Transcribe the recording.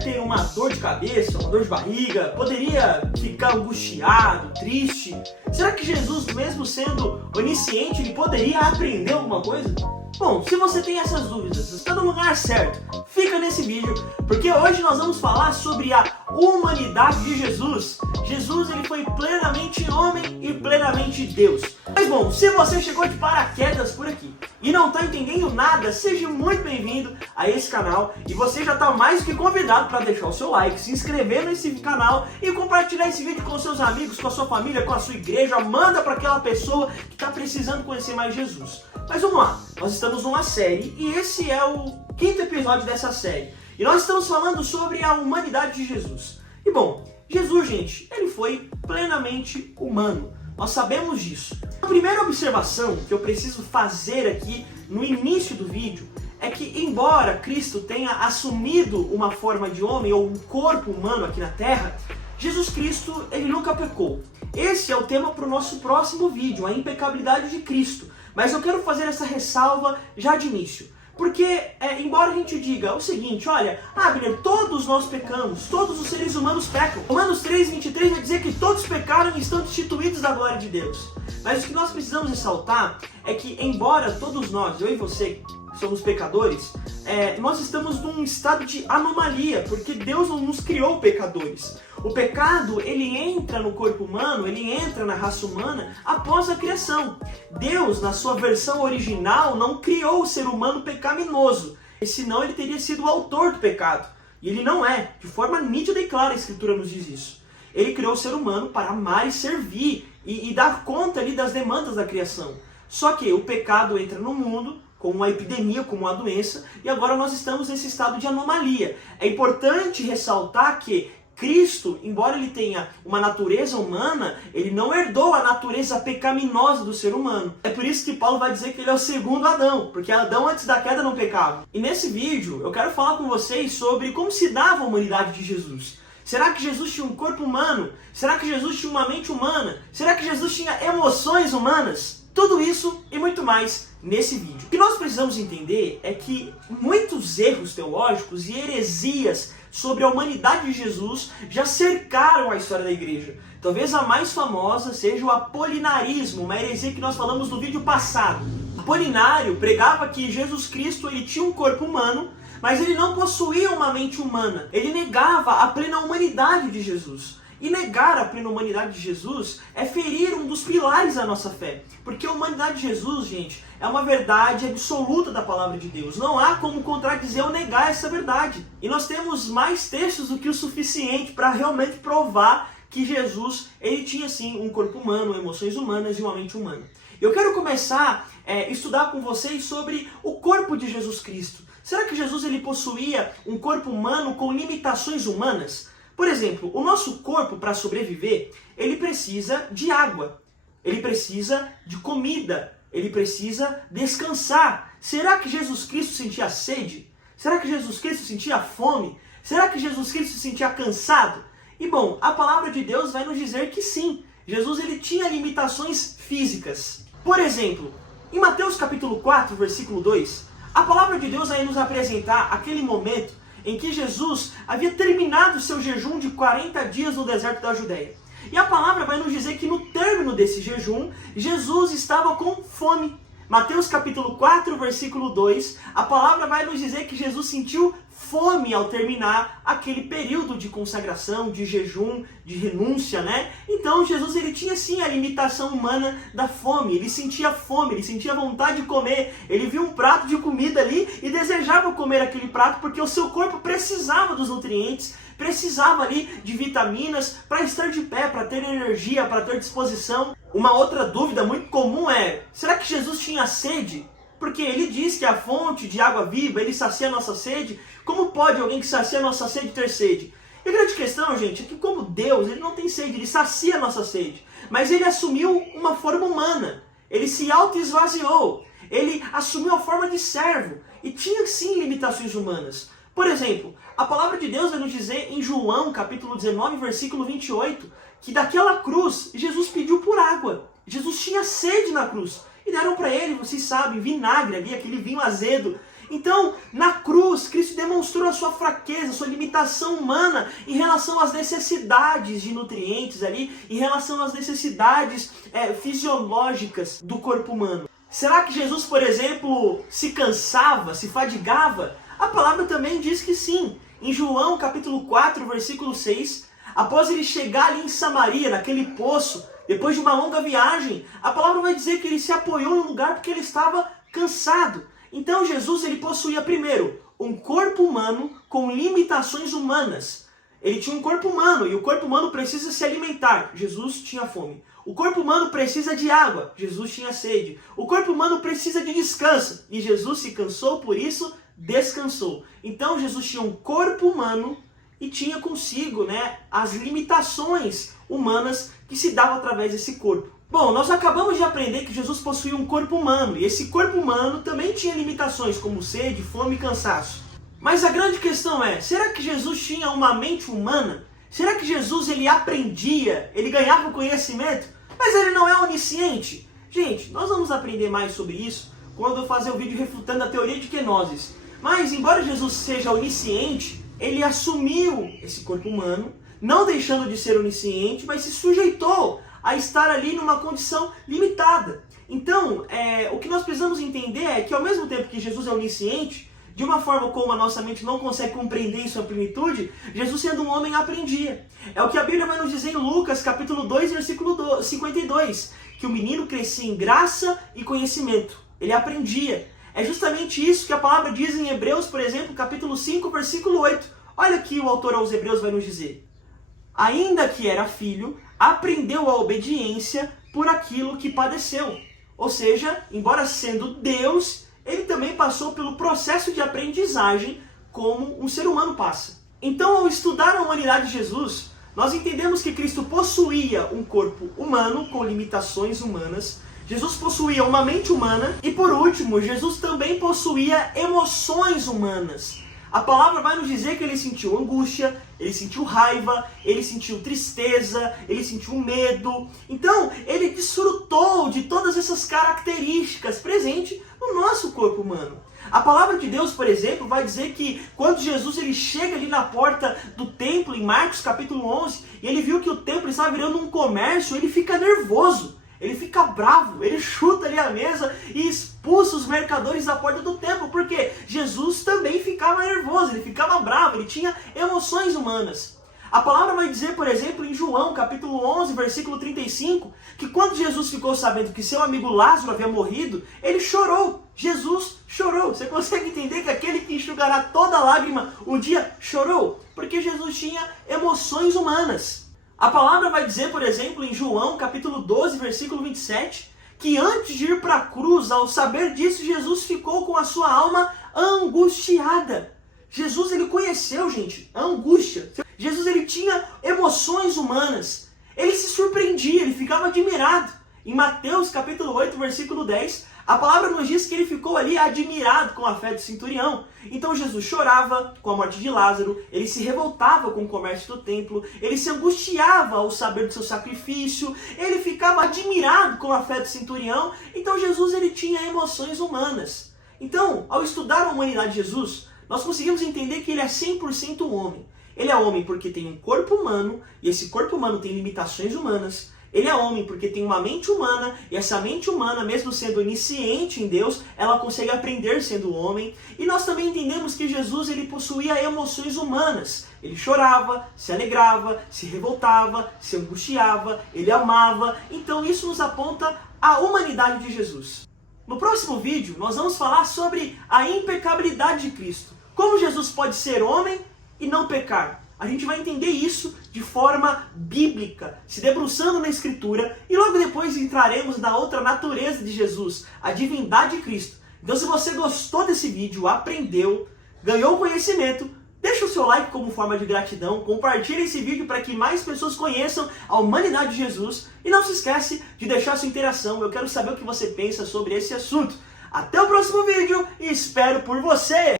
ter uma dor de cabeça, uma dor de barriga, poderia ficar angustiado, triste. Será que Jesus, mesmo sendo onisciente, ele poderia aprender alguma coisa? Bom, se você tem essas dúvidas, está no lugar certo. Fica nesse vídeo, porque hoje nós vamos falar sobre a humanidade de Jesus. Jesus, ele foi plenamente homem e plenamente Deus. Mas bom, se você chegou de paraquedas por aqui e não está entendendo nada, seja muito bem-vindo a esse canal. E você já está mais do que convidado para deixar o seu like, se inscrever nesse canal e compartilhar esse vídeo com seus amigos, com a sua família, com a sua igreja. Manda para aquela pessoa que está precisando conhecer mais Jesus. Mas vamos lá, nós estamos numa série e esse é o 5º episódio dessa série. E nós estamos falando sobre a humanidade de Jesus. E bom, Jesus, gente, ele foi plenamente humano. Nós sabemos disso. A primeira observação que eu preciso fazer aqui no início do vídeo é que, embora Cristo tenha assumido uma forma de homem ou um corpo humano aqui na Terra, Jesus Cristo, ele nunca pecou. Esse é o tema para o nosso próximo vídeo, a impecabilidade de Cristo. Mas eu quero fazer essa ressalva já de início. Porque, embora a gente diga o seguinte, olha, Abner, todos nós pecamos, todos os seres humanos pecam. Romanos 3:23 vai dizer que todos pecaram e estão destituídos da glória de Deus. Mas o que nós precisamos ressaltar é que, embora todos nós, eu e você, somos pecadores, nós estamos num estado de anomalia, porque Deus não nos criou pecadores. O pecado, ele entra no corpo humano, ele entra na raça humana após a criação. Deus, na sua versão original, não criou o ser humano pecaminoso, senão ele teria sido o autor do pecado. E ele não é, de forma nítida e clara a Escritura nos diz isso. Ele criou o ser humano para amar e servir e dar conta ali das demandas da criação. Só que o pecado entra no mundo como uma epidemia, como uma doença, e agora nós estamos nesse estado de anomalia. É importante ressaltar que Cristo, embora ele tenha uma natureza humana, ele não herdou a natureza pecaminosa do ser humano. É por isso que Paulo vai dizer que ele é o segundo Adão, porque Adão antes da queda não pecava. E nesse vídeo eu quero falar com vocês sobre como se dava a humanidade de Jesus. Será que Jesus tinha um corpo humano? Será que Jesus tinha uma mente humana? Será que Jesus tinha emoções humanas? Tudo isso e muito mais nesse vídeo. O que nós precisamos entender é que muitos erros teológicos e heresias sobre a humanidade de Jesus já cercaram a história da igreja. Talvez a mais famosa seja o apolinarismo, uma heresia que nós falamos no vídeo passado. Apolinário pregava que Jesus Cristo ele tinha um corpo humano, mas ele não possuía uma mente humana. Ele negava a plena humanidade de Jesus. E negar a plena humanidade de Jesus é ferir um dos pilares da nossa fé. Porque a humanidade de Jesus, gente, é uma verdade absoluta da palavra de Deus. Não há como contradizer ou negar essa verdade. E nós temos mais textos do que o suficiente para realmente provar que Jesus, ele tinha sim um corpo humano, emoções humanas e uma mente humana. Eu quero começar a estudar com vocês sobre o corpo de Jesus Cristo. Será que Jesus ele possuía um corpo humano com limitações humanas? Por exemplo, o nosso corpo, para sobreviver, ele precisa de água, ele precisa de comida, ele precisa descansar. Será que Jesus Cristo sentia sede? Será que Jesus Cristo sentia fome? Será que Jesus Cristo se sentia cansado? E bom, a palavra de Deus vai nos dizer que sim, Jesus ele tinha limitações físicas. Por exemplo, em Mateus capítulo 4, versículo 2, a palavra de Deus vai nos apresentar aquele momento em que Jesus havia terminado o seu jejum de 40 dias no deserto da Judéia. E a palavra vai nos dizer que no término desse jejum, Jesus estava com fome. Mateus capítulo 4, versículo 2, a palavra vai nos dizer que Jesus sentiu fome ao terminar aquele período de consagração, de jejum, de renúncia, né? Então Jesus ele tinha sim a limitação humana da fome, ele sentia fome, ele sentia vontade de comer, ele viu um prato de comida ali e desejava comer aquele prato porque o seu corpo precisava dos nutrientes, precisava ali de vitaminas para estar de pé, para ter energia, para ter disposição. Uma outra dúvida muito comum é, será que Jesus tinha sede? Porque ele diz que a fonte de água viva, ele sacia a nossa sede. Como pode alguém que sacia a nossa sede ter sede? E a grande questão, gente, é que como Deus, ele não tem sede, ele sacia a nossa sede. Mas ele assumiu uma forma humana. Ele se auto-esvaziou. Ele assumiu a forma de servo. E tinha sim limitações humanas. Por exemplo, a palavra de Deus vai nos dizer em João, capítulo 19, versículo 28, que daquela cruz, Jesus pediu por água. Jesus tinha sede na cruz. E deram para ele, vocês sabem, vinagre ali, aquele vinho azedo. Então, na cruz, Cristo demonstrou a sua fraqueza, a sua limitação humana em relação às necessidades de nutrientes ali, em relação às necessidades fisiológicas do corpo humano. Será que Jesus, por exemplo, se cansava, se fadigava? A palavra também diz que sim. Em João capítulo 4, versículo 6, após ele chegar ali em Samaria, naquele poço, depois de uma longa viagem, a palavra vai dizer que ele se apoiou no lugar porque ele estava cansado. Então Jesus ele possuía primeiro um corpo humano com limitações humanas. Ele tinha um corpo humano e o corpo humano precisa se alimentar. Jesus tinha fome. O corpo humano precisa de água. Jesus tinha sede. O corpo humano precisa de descanso. E Jesus se cansou, por isso descansou. Então Jesus tinha um corpo humano e tinha consigo, as limitações humanas que se davam através desse corpo. Bom, nós acabamos de aprender que Jesus possuía um corpo humano, e esse corpo humano também tinha limitações, como sede, fome e cansaço. Mas a grande questão é, será que Jesus tinha uma mente humana? Será que Jesus ele aprendia, ele ganhava conhecimento, mas ele não é onisciente? Gente, nós vamos aprender mais sobre isso quando eu fazer o vídeo refutando a teoria de kenosis. Mas, embora Jesus seja onisciente, ele assumiu esse corpo humano, não deixando de ser onisciente, mas se sujeitou a estar ali numa condição limitada. Então, o que nós precisamos entender é que ao mesmo tempo que Jesus é onisciente, de uma forma como a nossa mente não consegue compreender em sua plenitude, Jesus sendo um homem aprendia. É o que a Bíblia vai nos dizer em Lucas capítulo 2, versículo 52, que o menino crescia em graça e conhecimento. Ele aprendia. É justamente isso que a palavra diz em Hebreus, por exemplo, capítulo 5, versículo 8. Olha aqui o autor aos Hebreus vai nos dizer. Ainda que era filho, aprendeu a obediência por aquilo que padeceu. Ou seja, embora sendo Deus, ele também passou pelo processo de aprendizagem como um ser humano passa. Então, ao estudar a humanidade de Jesus, nós entendemos que Cristo possuía um corpo humano com limitações humanas, Jesus possuía uma mente humana e, por último, Jesus também possuía emoções humanas. A palavra vai nos dizer que ele sentiu angústia, ele sentiu raiva, ele sentiu tristeza, ele sentiu medo. Então, ele desfrutou de todas essas características presentes no nosso corpo humano. A palavra de Deus, por exemplo, vai dizer que quando Jesus ele chega ali na porta do templo, em Marcos capítulo 11, e ele viu que o templo estava virando um comércio, ele fica nervoso. Ele fica bravo, ele chuta ali a mesa e expulsa os mercadores da porta do templo, porque Jesus também ficava nervoso, ele ficava bravo, ele tinha emoções humanas. A palavra vai dizer, por exemplo, em João, capítulo 11, versículo 35, que quando Jesus ficou sabendo que seu amigo Lázaro havia morrido, ele chorou. Jesus chorou. Você consegue entender que aquele que enxugará toda lágrima um dia chorou? Porque Jesus tinha emoções humanas. A palavra vai dizer, por exemplo, em João, capítulo 12, versículo 27, que antes de ir para a cruz, ao saber disso, Jesus ficou com a sua alma angustiada. Jesus, ele conheceu, gente, a angústia. Jesus, ele tinha emoções humanas. Ele se surpreendia, ele ficava admirado. Em Mateus, capítulo 8, versículo 10, a palavra nos diz que ele ficou ali admirado com a fé do centurião. Então Jesus chorava com a morte de Lázaro, ele se revoltava com o comércio do templo, ele se angustiava ao saber do seu sacrifício, ele ficava admirado com a fé do centurião. Então Jesus ele tinha emoções humanas. Então, ao estudar a humanidade de Jesus, nós conseguimos entender que ele é 100% homem. Ele é homem porque tem um corpo humano, e esse corpo humano tem limitações humanas. Ele é homem porque tem uma mente humana, e essa mente humana, mesmo sendo onisciente em Deus, ela consegue aprender sendo homem. E nós também entendemos que Jesus ele possuía emoções humanas. Ele chorava, se alegrava, se revoltava, se angustiava, ele amava. Então isso nos aponta a humanidade de Jesus. No próximo vídeo, nós vamos falar sobre a impecabilidade de Cristo. Como Jesus pode ser homem e não pecar. A gente vai entender isso de forma bíblica, se debruçando na Escritura, e logo depois entraremos na outra natureza de Jesus, a divindade de Cristo. Então se você gostou desse vídeo, aprendeu, ganhou conhecimento, deixa o seu like como forma de gratidão, compartilhe esse vídeo para que mais pessoas conheçam a humanidade de Jesus, e não se esquece de deixar sua interação, eu quero saber o que você pensa sobre esse assunto. Até o próximo vídeo e espero por você!